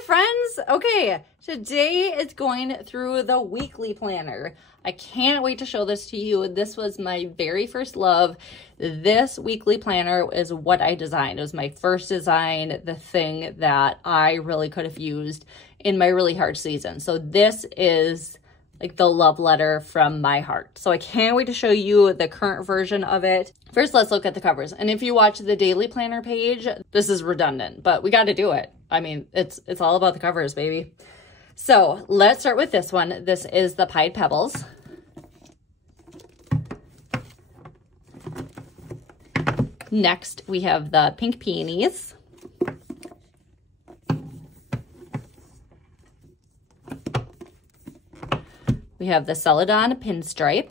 there, friends. Okay, today it's going through the weekly planner. I can't wait to show this to you. This was my very first love. This weekly planner is what I designed. It was my first design, the thing that I really could have used in my really hard season. So this is like the love letter from my heart. So I can't wait to show you the current version of it. First, let's look at the covers. And if you watch the daily planner page, this is redundant, but we got to do it. I mean, it's all about the covers, baby. So let's start with this one. This is the Pied Pebbles. Next, we have the Pink Peonies. We have the Celadon Pinstripe.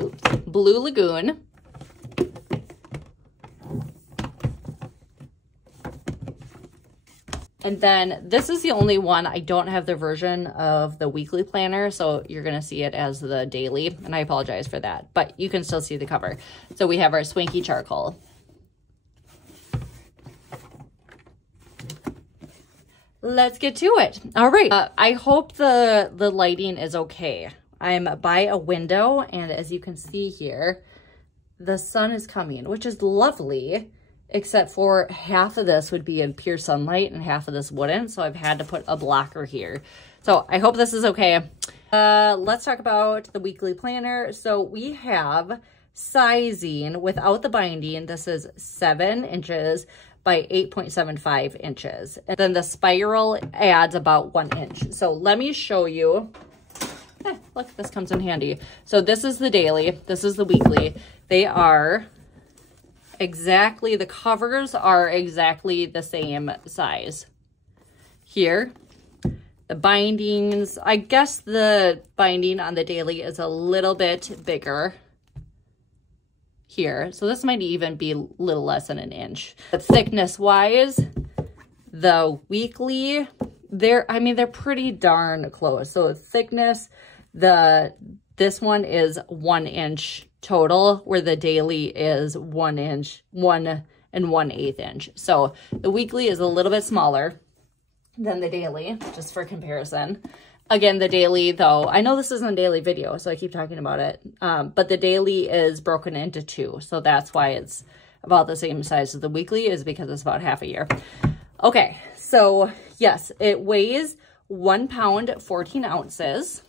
Oops. Blue Lagoon. And then this is the only one. I don't have the version of the weekly planner, so you're going to see it as the daily, and I apologize for that, but you can still see the cover. So we have our Swanky Charcoal. Let's get to it. All right. I hope the lighting is okay. I'm by a window, and as you can see here, the sun is coming, which is lovely, except for half of this would be in pure sunlight and half of this wouldn't. So I've had to put a blocker here. So I hope this is okay. Let's talk about the weekly planner. So we have sizing without the binding. This is 7 inches by 8.75 inches. And then the spiral adds about 1 inch. So let me show you. Look, this comes in handy. So this is the daily, this is the weekly. They are exactly, the covers are exactly the same size. Here, the bindings, I guess the binding on the daily is a little bit bigger here. So this might even be a little less than 1 inch. But thickness wise, the weekly, they're pretty darn close. So thickness, this one is 1 inch total, where the daily is 1 inch, 1 1/8 inch. So the weekly is a little bit smaller than the daily, just for comparison. Again, the daily, though, I know this isn't a daily video, so I keep talking about it, but the daily is broken into 2. So that's why it's about the same size as the weekly, is because it's about half a year. Okay, so yes, it weighs 1 pound, 14 ounces.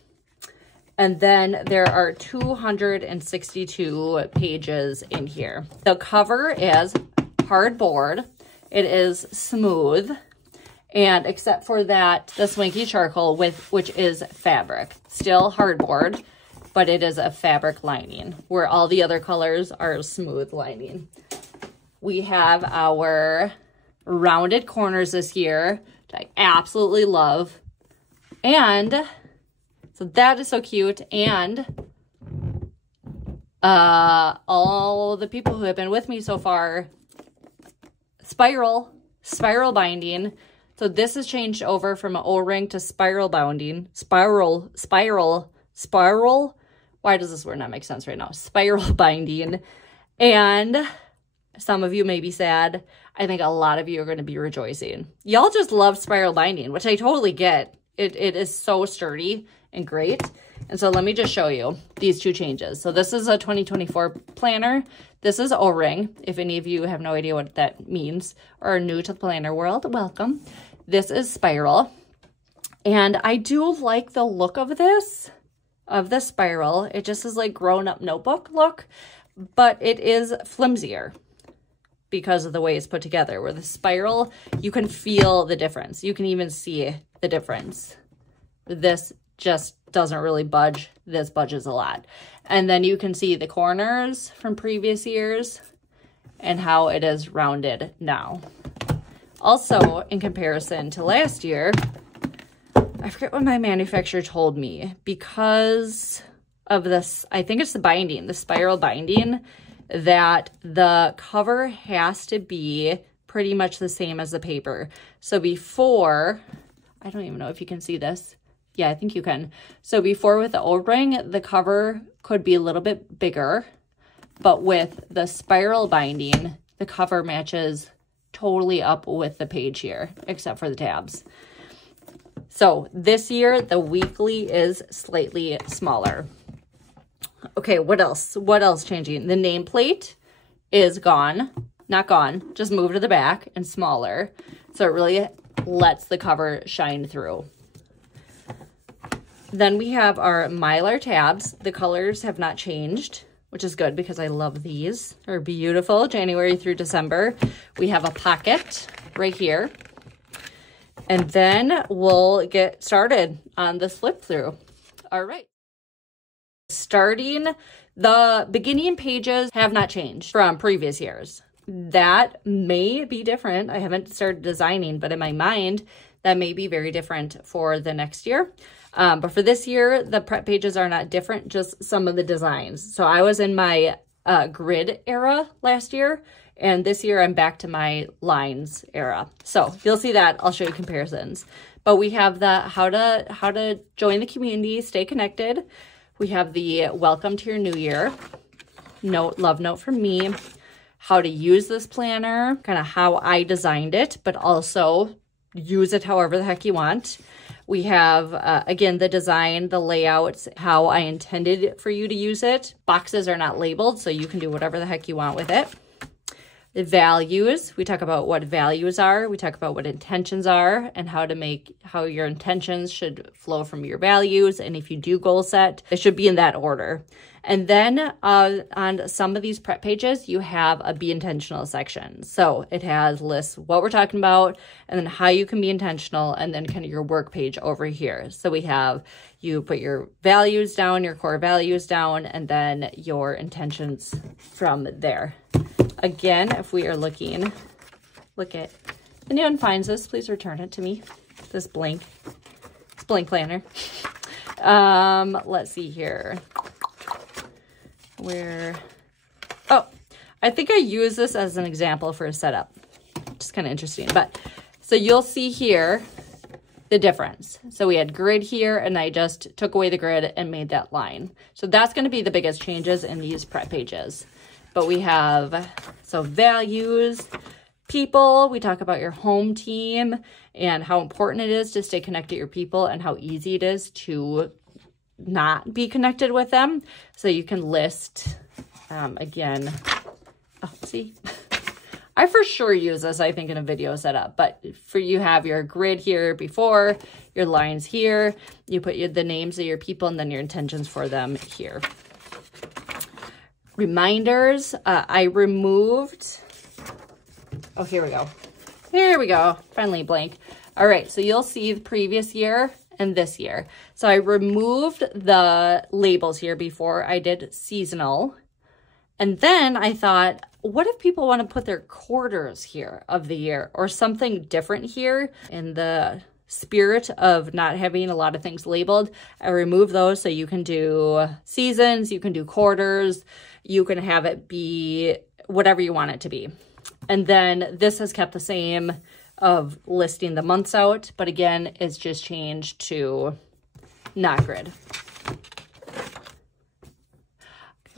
And then there are 262 pages in here. The cover is hardboard. It is smooth. And except for that, the Swanky Charcoal, which is fabric. Still hardboard, but it is a fabric lining, where all the other colors are smooth lining. We have our rounded corners this year, which I absolutely love. And so that is so cute. And all the people who have been with me so far, spiral binding. So this has changed over from an O-ring to spiral binding. Spiral. Why does this word not make sense right now? Spiral binding. And some of you may be sad. I think a lot of you are going to be rejoicing. Y'all just love spiral binding, which I totally get. It is so sturdy and great. And so let me just show you these 2 changes. So this is a 2024 planner. This is O-ring. If any of you have no idea what that means or are new to the planner world, welcome. This is spiral. And I do like the look of this, of the spiral. It just is like grown-up notebook look, but it is flimsier because of the way it's put together. Where the spiral, you can feel the difference. You can even see the difference. This just doesn't really budge. This budges a lot. And then you can see the corners from previous years and how it is rounded now. Also, in comparison to last year, I forget what my manufacturer told me, because of this, I think it's the binding, the spiral binding, that the cover has to be pretty much the same as the paper. So before, I don't even know if you can see this. Yeah, I think you can. So before with the O-ring, the cover could be a little bit bigger, but with the spiral binding, the cover matches totally up with the page here, except for the tabs. So this year, the weekly is slightly smaller. Okay, what else? What else changing? The nameplate is gone. Not gone, just moved to the back and smaller. So it really lets the cover shine through. Then we have our Mylar tabs. The colors have not changed, which is good because I love these. They're beautiful, January through December. We have a pocket right here. And then we'll get started on this flip through. All right. Starting, the beginning pages have not changed from previous years. That may be different. I haven't started designing, but in my mind, that may be very different for the next year. But for this year, the prep pages are not different, just some of the designs. So I was in my grid era last year, and this year I'm back to my lines era. So you'll see that. I'll show you comparisons. But we have the how to join the community, stay connected. We have the welcome to your new year note, love note from me, how to use this planner, kind of how I designed it, but also use it however the heck you want. We have, again, the design, the layouts, how I intended for you to use it. Boxes are not labeled, so you can do whatever the heck you want with it. The values, we talk about what values are. We talk about what intentions are and how your intentions should flow from your values. And if you do goal set, it should be in that order. And then on some of these prep pages, you have a be intentional section. So it has lists what we're talking about and then how you can be intentional and then kind of your work page over here. So we have, you put your values down, your core values down, and then your intentions from there. Again, if we are looking, look at, if anyone finds this, please return it to me. This blank planner. Let's see here. Oh, I think I use this as an example for a setup. Just kind of interesting. But so you'll see here the difference. So we had grid here and I just took away the grid and made that line. So that's going to be the biggest changes in these prep pages. But we have, so values, people, we talk about your home team and how important it is to stay connected to your people and how easy it is to not be connected with them. So you can list, again, oh, see, I for sure use this, I think, in a video setup, but for you have your grid here before, your lines here, you put the names of your people and then your intentions for them here. Reminders, I removed, oh, here we go. Here we go, finally blank. All right, so you'll see the previous year and this year. So I removed the labels here before I did seasonal. And then I thought, what if people want to put their quarters here of the year or something different here? In the spirit of not having a lot of things labeled, I removed those so you can do seasons, you can do quarters, you can have it be whatever you want it to be. And then this has kept the same of listing the months out, but again, it's just changed to not grid.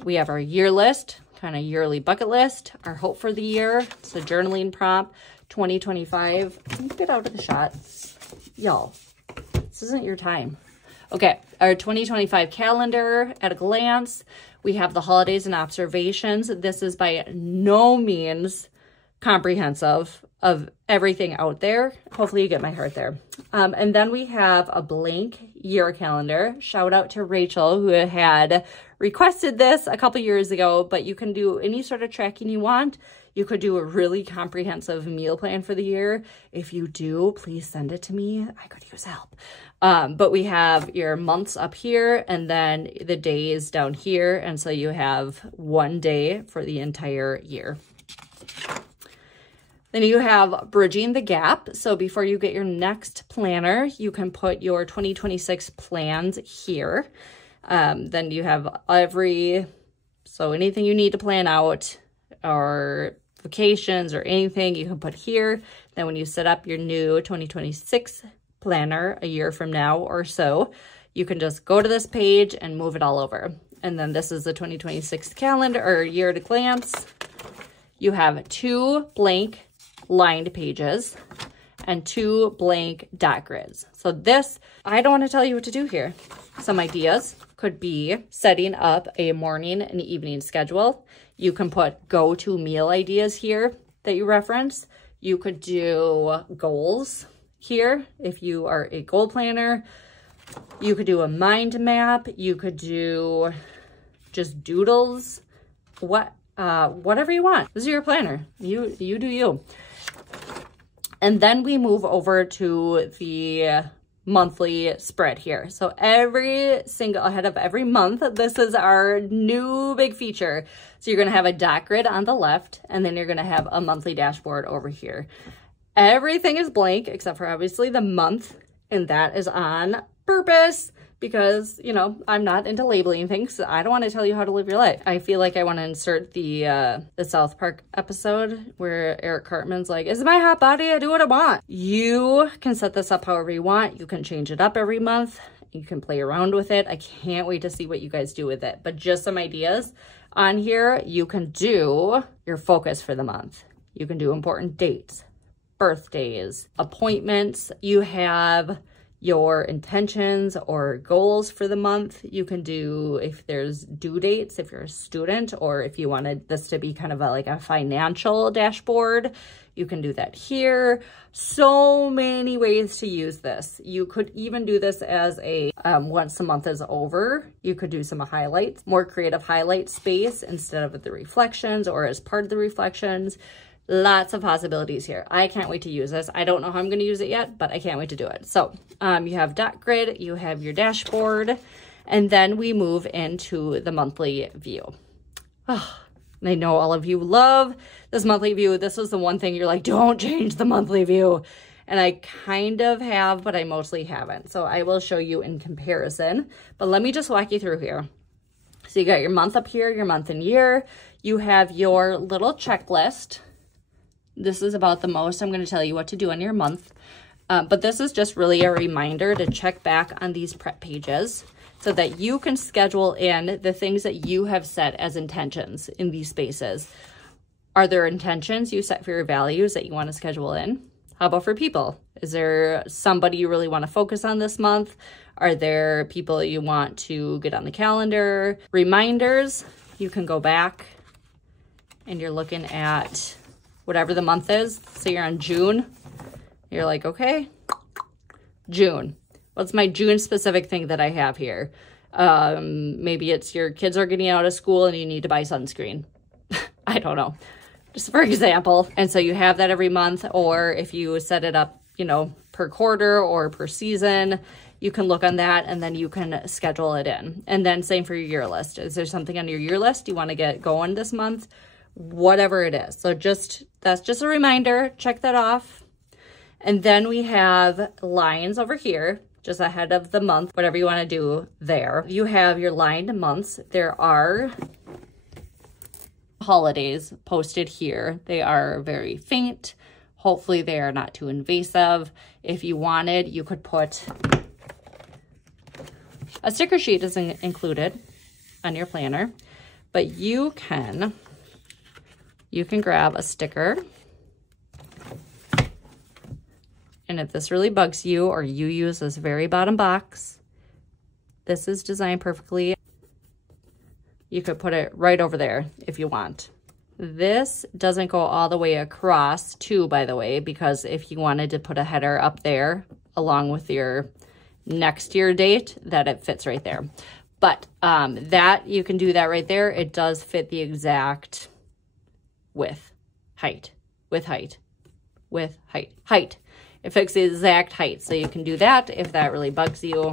We have our year list, kind of yearly bucket list, our hope for the year. It's a journaling prompt, 2025. Can you get out of the shot? Y'all, this isn't your time. Okay, our 2025 calendar at a glance. We have the holidays and observations. This is by no means comprehensive of everything out there. Hopefully you get my heart there. And then we have a blank year calendar. Shout out to Rachel who had requested this a couple years ago, but you can do any sort of tracking you want. You could do a really comprehensive meal plan for the year. If you do, please send it to me. I could use help. But we have your months up here and then the days down here. And so you have one day for the entire year. Then you have bridging the gap. So before you get your next planner, you can put your 2026 plans here. Then you have so anything you need to plan out or vacations or anything you can put here. Then when you set up your new 2026 planner a year from now or so, you can just go to this page and move it all over. And then this is the 2026 calendar or year at a glance. You have 2 blank lined pages and 2 blank dot grids. So this, I don't want to tell you what to do here. Some ideas could be setting up a morning and evening schedule. You can put go-to meal ideas here that you reference. You could do goals here if you are a goal planner. You could do a mind map. You could do just doodles. Whatever you want. This is your planner. You do you. And then we move over to the monthly spread here. So every single, ahead of every month, this is our new big feature. So you're going to have a dot grid on the left, and then you're going to have a monthly dashboard over here. Everything is blank except for obviously the month, and that is on purpose because, you know, I'm not into labeling things. I don't want to tell you how to live your life. I feel like I want to insert the South Park episode where Eric Cartman's like, "It's my hot body, I do what I want." You can set this up however you want. You can change it up every month. You can play around with it. I can't wait to see what you guys do with it. But just some ideas on here. You can do your focus for the month. You can do important dates, birthdays, appointments. You have your intentions or goals for the month. You can do if there's due dates, if you're a student, or if you wanted this to be kind of like a financial dashboard, you can do that here. So many ways to use this. You could even do this as a, once the month is over, you could do some highlights, more creative highlight space instead of the reflections or as part of the reflections. Lots of possibilities here. I can't wait to use this. I don't know how I'm going to use it yet, but I can't wait to do it. So you have dot grid, you have your dashboard, and then we move into the monthly view. Oh, I know all of you love this monthly view. This was the one thing you're like, don't change the monthly view. And I kind of have, but I mostly haven't. So I will show you in comparison, but let me just walk you through here. So you got your month up here, your month and year. You have your little checklist. This is about the most I'm going to tell you what to do on your month. But this is just really a reminder to check back on these prep pages so that you can schedule in the things that you have set as intentions in these spaces. Are there intentions you set for your values that you want to schedule in? How about for people? Is there somebody you really want to focus on this month? Are there people you want to get on the calendar? Reminders, you can go back and you're looking at whatever the month is. So you're on June. You're like, okay, June. What's my June specific thing that I have here? Maybe it's your kids are getting out of school and you need to buy sunscreen. I don't know. Just for example. And so you have that every month, or if you set it up, you know, per quarter or per season, you can look on that and then you can schedule it in. And then same for your year list. Is there something on your year list you want to get going this month? Whatever it is. So that's just a reminder, check that off. And then we have lines over here, just ahead of the month, whatever you want to do there. You have your lined months. There are holidays posted here. They are very faint. Hopefully they are not too invasive. If you wanted, you could put a sticker sheet isn't included on your planner, but you can grab a sticker, and if this really bugs you or you use this very bottom box, this is designed perfectly. You could put it right over there if you want. This doesn't go all the way across too, by the way, because if you wanted to put a header up there along with your next year date, that it fits right there. But that you can do that right there. It does fit the exact width, height, with height, with height, height. It fits the exact height. So you can do that if that really bugs you.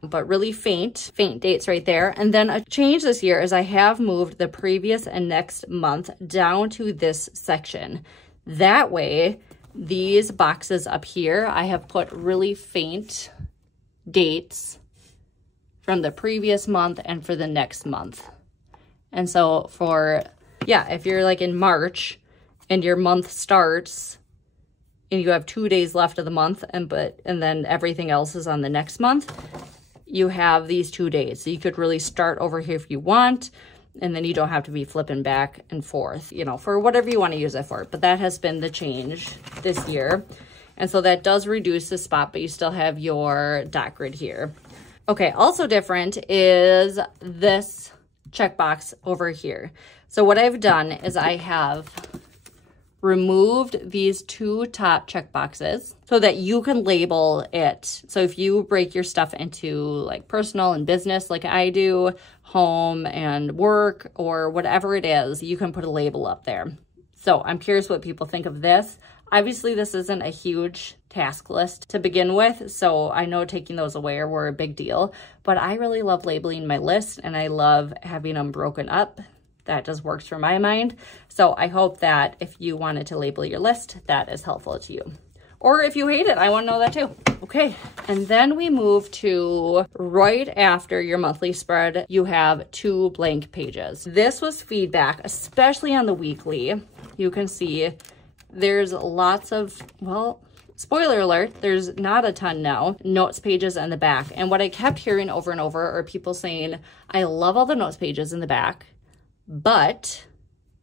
But really faint dates right there. And then a change this year is I have moved the previous and next month down to this section. That way, these boxes up here, I have put really faint dates from the previous month and for the next month. And so for, yeah, if you're like in March and your month starts and you have 2 days left of the month and then everything else is on the next month, you have these 2 days. So you could really start over here if you want, and then you don't have to be flipping back and forth, you know, for whatever you want to use it for. But that has been the change this year. And so that does reduce the spot, but you still have your dot grid here. Okay, also different is this checkbox over here. So what I've done is I have removed these 2 top check boxes so that you can label it. So if you break your stuff into like personal and business like I do, home and work, or whatever it is, you can put a label up there. So I'm curious what people think of this. Obviously, this isn't a huge task list to begin with, so I know taking those away were a big deal, but I really love labeling my list, and I love having them broken up. That just works for my mind. So I hope that if you wanted to label your list, that is helpful to you. Or if you hate it, I want to know that too. Okay, and then we move to right after your monthly spread, you have 2 blank pages. This was feedback, especially on the weekly. You can see there's lots of, well, spoiler alert, there's not a ton now, notes pages in the back. And what I kept hearing over and over are people saying, I love all the notes pages in the back, but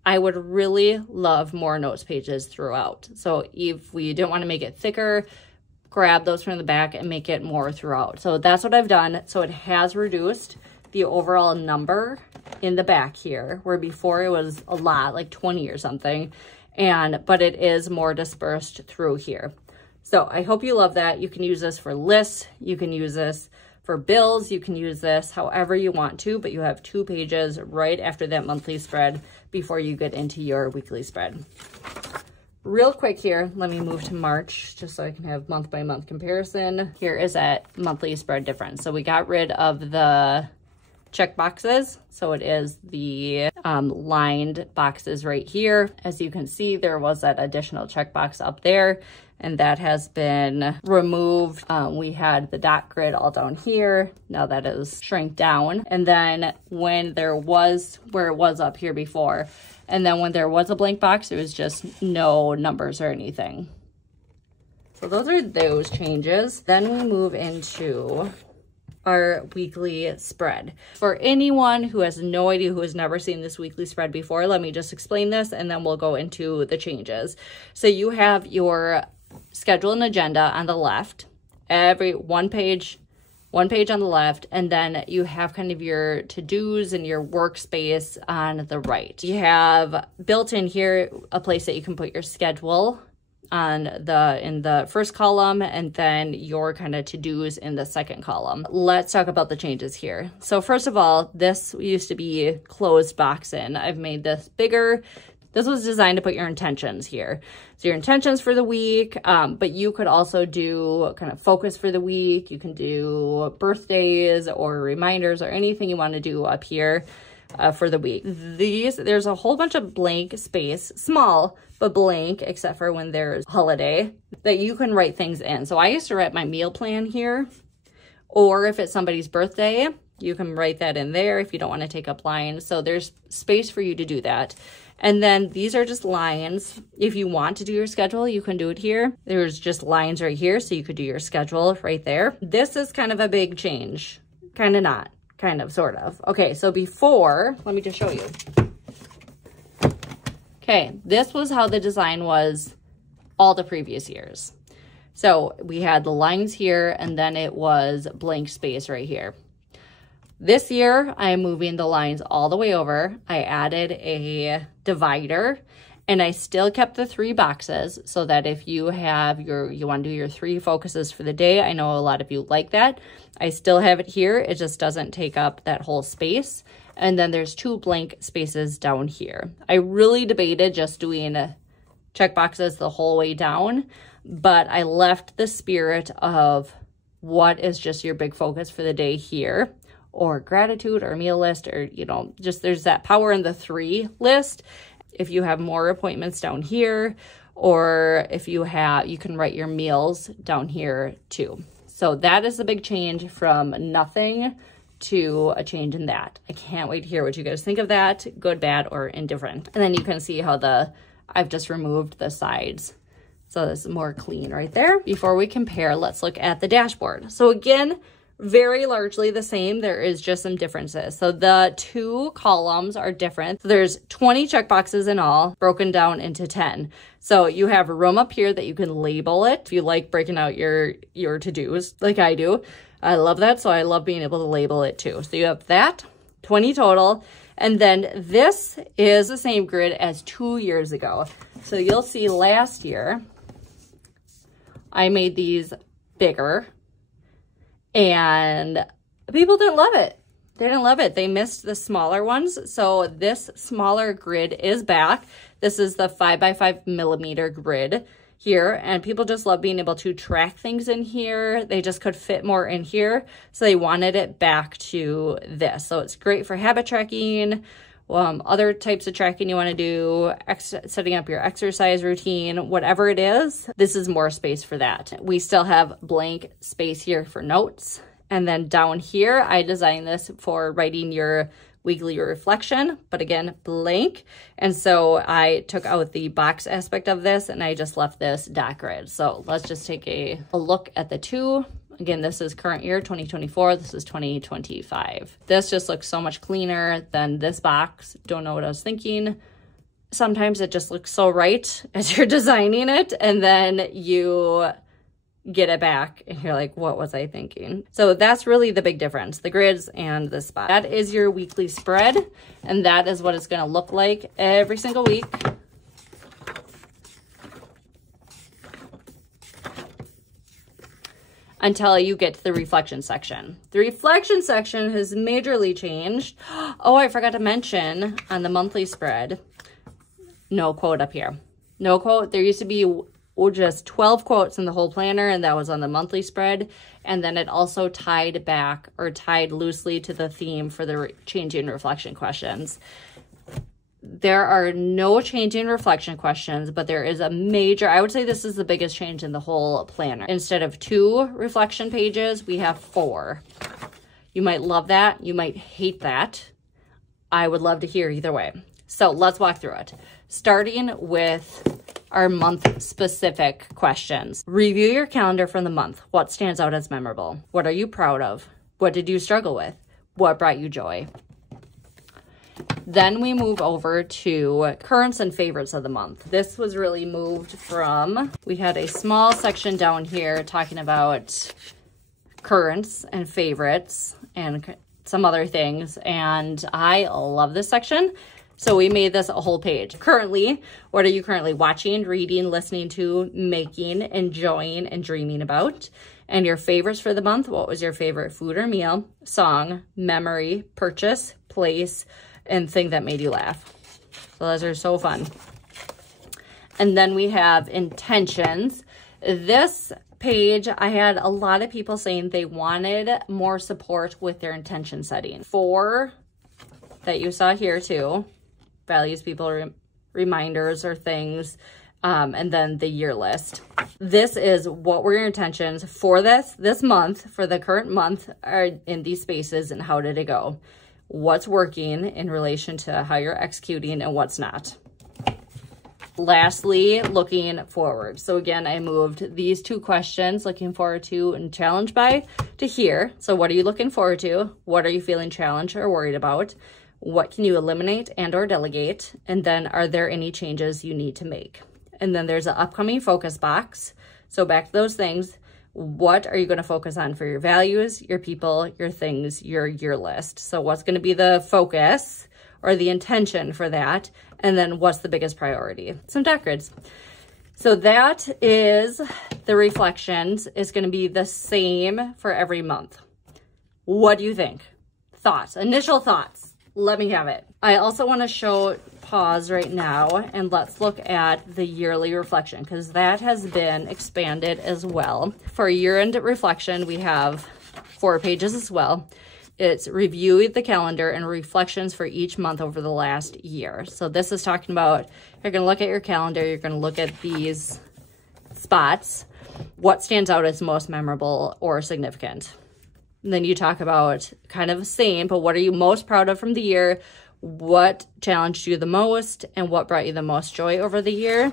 I would really love more notes pages throughout. So if we didn't want to make it thicker, grab those from the back and make it more throughout. So that's what I've done. So it has reduced the overall number in the back here, where before it was a lot, like 20 or something, but it is more dispersed through here. So I hope you love that. You can use this for lists, you can use this for bills, you can use this however you want to, but you have 2 pages right after that monthly spread before you get into your weekly spread. Real quick here, let me move to March just so I can have month by month comparison. Here is that monthly spread difference. So we got rid of the check boxes. So it is the lined boxes right here. As you can see, there was that additional checkbox up there, and that has been removed. We had the dot grid all down here. Now that is shrink down. And then when there was, where it was up here before, and then when there was a blank box, it was just no numbers or anything. So those are those changes. Then we move into our weekly spread. For anyone who has no idea, who has never seen this weekly spread before, let me just explain this and then we'll go into the changes. So you have your schedule and agenda on the left, every one page on the left, and then you have kind of your to-dos and your workspace on the right. You have built in here a place that you can put your schedule in the first column, and then your kind of to-dos in the second column. Let's talk about the changes here. So first of all, this used to be closed box in. I've made this bigger. This was designed to put your intentions here. So your intentions for the week, but you could also do kind of focus for the week. You can do birthdays or reminders or anything you want to do up here for the week. There's a whole bunch of blank space, small, but blank, except for when there's holiday, that you can write things in. So I used to write my meal plan here, or if it's somebody's birthday, you can write that in there if you don't want to take up lines. So there's space for you to do that. And then these are just lines. If you want to do your schedule, you can do it here. There's just lines right here, so you could do your schedule right there. This is kind of a big change. Kind of not. Kind of, sort of. Okay, so before, let me just show you. Okay, this was how the design was all the previous years. So we had the lines here, and then it was blank space right here. This year, I'm moving the lines all the way over. I added a divider, and I still kept the 3 boxes so that if you have you want to do your 3 focuses for the day, I know a lot of you like that. I still have it here. It just doesn't take up that whole space. And then there's 2 blank spaces down here. I really debated just doing check boxes the whole way down, but I left the spirit of what is just your big focus for the day here, or gratitude or meal list, or, you know, just there's that power in the 3 list. If you have more appointments down here, or if you can write your meals down here too. So that is the big change from nothing to a change in that. I can't wait to hear what you guys think of that, good, bad, or indifferent. And then you can see how I've just removed the sides. So this is more clean right there. Before we compare, let's look at the dashboard. So again, very largely the same. There is just some differences. So the 2 columns are different. There's 20 checkboxes in all, broken down into 10. So you have a room up here that you can label it if you like breaking out your to-dos like I do. I love that, so I love being able to label it too. So you have that, 20 total. And then this is the same grid as 2 years ago. So you'll see last year, I made these bigger and people didn't love it. They didn't love it. They missed the smaller ones. So this smaller grid is back. This is the 5x5 millimeter grid here, and people just love being able to track things in here. They just could fit more in here, so they wanted it back to this. So it's great for habit tracking, other types of tracking you want to do, setting up your exercise routine, whatever it is. This is more space for that. We still have blank space here for notes, and then down here I designed this for writing your weekly reflection, but again, blank. And so I took out the box aspect of this and I just left this dot grid. So let's just take a look at the 2. Again, this is current year 2024. This is 2025. This just looks so much cleaner than this box. Don't know what I was thinking. Sometimes it just looks so right as you're designing it, and then you get it back and you're like, what was I thinking? So that's really the big difference, the grids and the spot. That is your weekly spread, and that is what it's going to look like every single week. Until you get to the reflection section. The reflection section has majorly changed. Oh, I forgot to mention on the monthly spread, no quote up here. No quote. There used to be just 12 quotes in the whole planner, and that was on the monthly spread. And then it also tied back or tied loosely to the theme for the changing reflection questions. There are no changing reflection questions, but there is a major, I would say this is the biggest change in the whole planner. Instead of 2 reflection pages, we have 4. You might love that. You might hate that. I would love to hear either way. So let's walk through it. Starting with our month-specific questions. Review your calendar from the month. What stands out as memorable? What are you proud of? What did you struggle with? What brought you joy? Then we move over to currents and favorites of the month. This was really moved from, we had a small section down here talking about currents and favorites and some other things, and I love this section. So we made this a whole page. Currently, what are you currently watching, reading, listening to, making, enjoying, and dreaming about? And your favorites for the month, what was your favorite food or meal, song, memory, purchase, place, and thing that made you laugh? So those are so fun. And then we have intentions. This page, I had a lot of people saying they wanted more support with their intention setting. 4 that you saw here too. Values, people, reminders or things, and then the year list. This is what were your intentions for this month, for the current month, are in these spaces, and how did it go? What's working in relation to how you're executing and what's not. Lastly, looking forward. So again, I moved these 2 questions, looking forward to and challenged by, to here. So what are you looking forward to? What are you feeling challenged or worried about? What can you eliminate and or delegate? And then are there any changes you need to make? And then there's an upcoming focus box. So back to those things. What are you going to focus on for your values, your people, your things, your year list? So what's going to be the focus or the intention for that? And then what's the biggest priority? Some dot grids. So that is the reflections. Is going to be the same for every month. What do you think? Thoughts, initial thoughts. Let me have it. I also want to pause right now and let's look at the yearly reflection, because that has been expanded as well. For year-end reflection, we have 4 pages as well. It's review the calendar and reflections for each month over the last year. So this is talking about, you're going to look at your calendar, you're going to look at these spots. What stands out as most memorable or significant? And then you talk about kind of the same, but what are you most proud of from the year? What challenged you the most and what brought you the most joy over the year?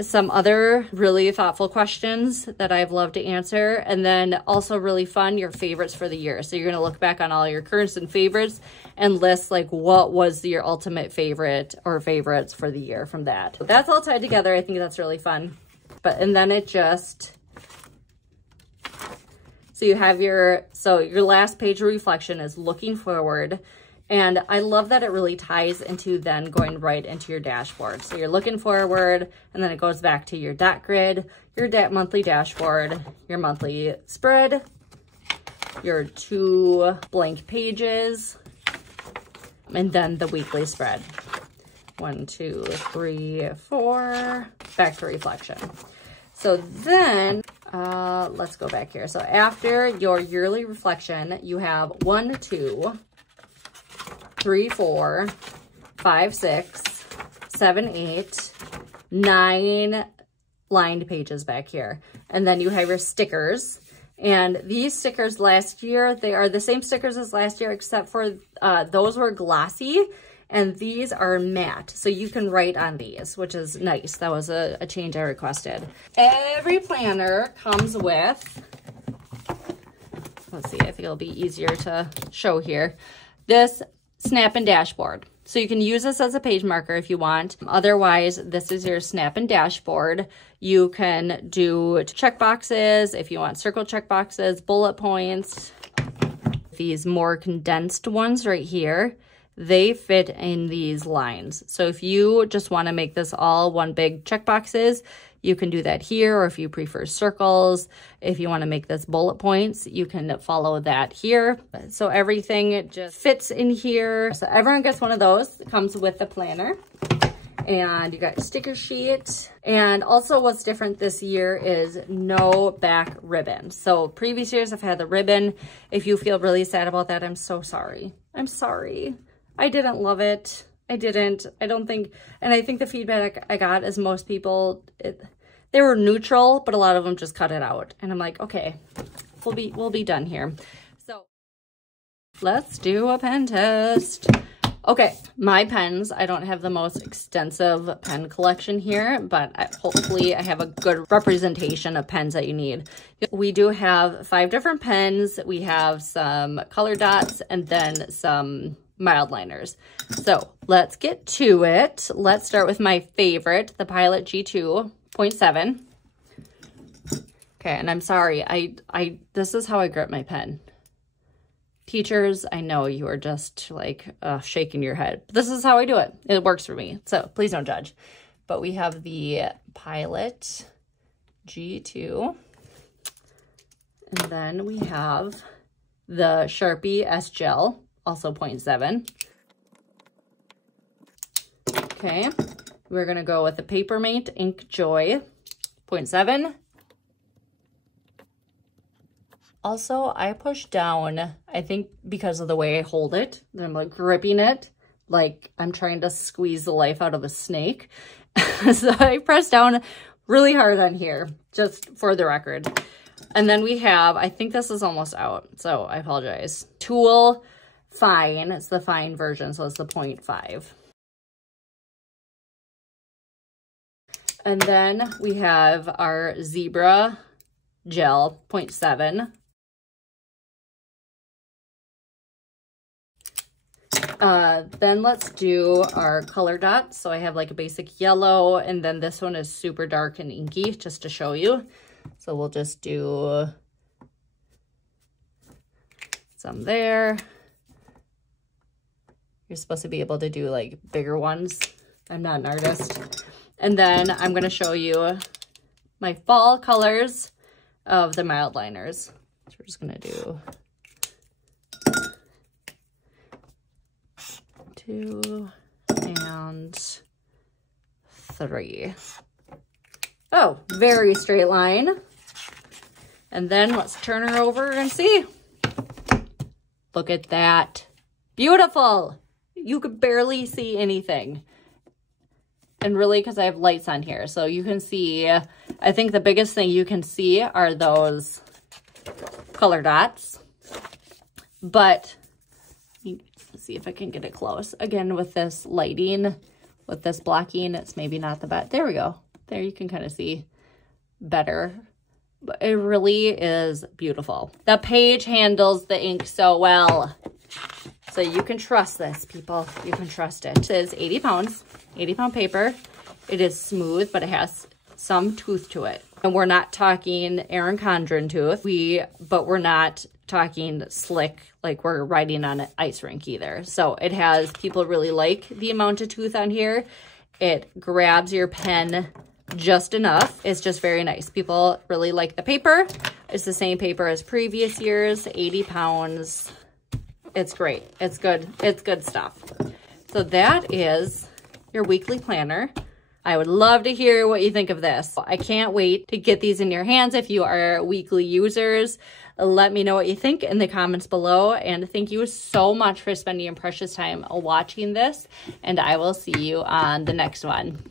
some other really thoughtful questions that I've loved to answer. And then also really fun, your favorites for the year. So you're going to look back on all your currents and favorites and list like what was your ultimate favorite or favorites for the year from that. That's all tied together. I think that's really fun. And then it just, so you have your last page of reflection is looking forward. And I love that it really ties into then going right into your dashboard. So you're looking forward, and then it goes back to your dot grid, your monthly dashboard, your monthly spread, your 2 blank pages, and then the weekly spread. 1, 2, 3, 4, back to reflection. So then, let's go back here. So after your yearly reflection, you have 1, 2, 3, 4, 5, 6, 7, 8, 9 lined pages back here. And then you have your stickers. And these stickers last year, they are the same stickers as last year, except for those were glossy and these are matte. So you can write on these, which is nice. That was a change I requested. Every planner comes with, let's see, I think it'll be easier to show here, this snap and dashboard. So you can use this as a page marker if you want. Otherwise, this is your snap and dashboard. You can do check boxes if you want circle check boxes, bullet points. These more condensed ones right here, they fit in these lines. So if you just want to make this all one big check boxes, you can do that here, or if you prefer circles, if you want to make this bullet points, you can follow that here. So everything just fits in here. So everyone gets one of those. It comes with the planner. And you got your sticker sheet. And also what's different this year is no back ribbon. So previous years I've had the ribbon. If you feel really sad about that, I'm so sorry. I'm sorry. I didn't love it. I don't think, and I think the feedback I got is most people, they were neutral, but a lot of them just cut it out. And I'm like, okay, we'll be done here. So let's do a pen test. Okay, my pens, I don't have the most extensive pen collection here, but hopefully I have a good representation of pens that you need. We do have 5 different pens. We have some color dots and then some mild liners. So let's get to it. Let's start with my favorite, the Pilot G2.7. Okay, and I'm sorry, this is how I grip my pen. Teachers, I know you are just like shaking your head. But this is how I do it. It works for me, so please don't judge. But we have the Pilot G2. And then we have the Sharpie S Gel, also 0.7. Okay, we're gonna go with the Papermate Ink Joy, 0.7. Also, I push down, I think because of the way I hold it, I'm like gripping it, like I'm trying to squeeze the life out of a snake. So I press down really hard on here, just for the record. And then we have, I think this is almost out, so I apologize. Tool Fine, it's the fine version, so it's the 0.5. And then we have our Zebra Gel, 0.7. Then let's do our color dots. So I have like a basic yellow, and then this one is super dark and inky, just to show you. So we'll just do some there. You're supposed to be able to do like bigger ones. I'm not an artist. And then I'm going to show you my fall colors of the mild liners. So we're just going to do 2 and 3. Oh, very straight line. And then let's turn her over and see. Look at that. Beautiful. You could barely see anything. And really, because I have lights on here, so you can see, I think the biggest thing you can see are those color dots. But let's see if I can get it close. Again, with this lighting, with this blocking, it's maybe not the best. There we go. There you can kind of see better. But it really is beautiful. The page handles the ink so well. So you can trust this, people. You can trust it. It is 80 pounds, 80-pound paper. It is smooth, but it has some tooth to it. And we're not talking Erin Condren tooth, but we're not talking slick like we're riding on an ice rink either. So it has, people really like the amount of tooth on here. It grabs your pen just enough. It's just very nice. People really like the paper. It's the same paper as previous years, 80 pounds. It's great. It's good. It's good stuff. So that is your weekly planner. I would love to hear what you think of this. I can't wait to get these in your hands. If you are weekly users, let me know what you think in the comments below. And thank you so much for spending your precious time watching this. And I will see you on the next one.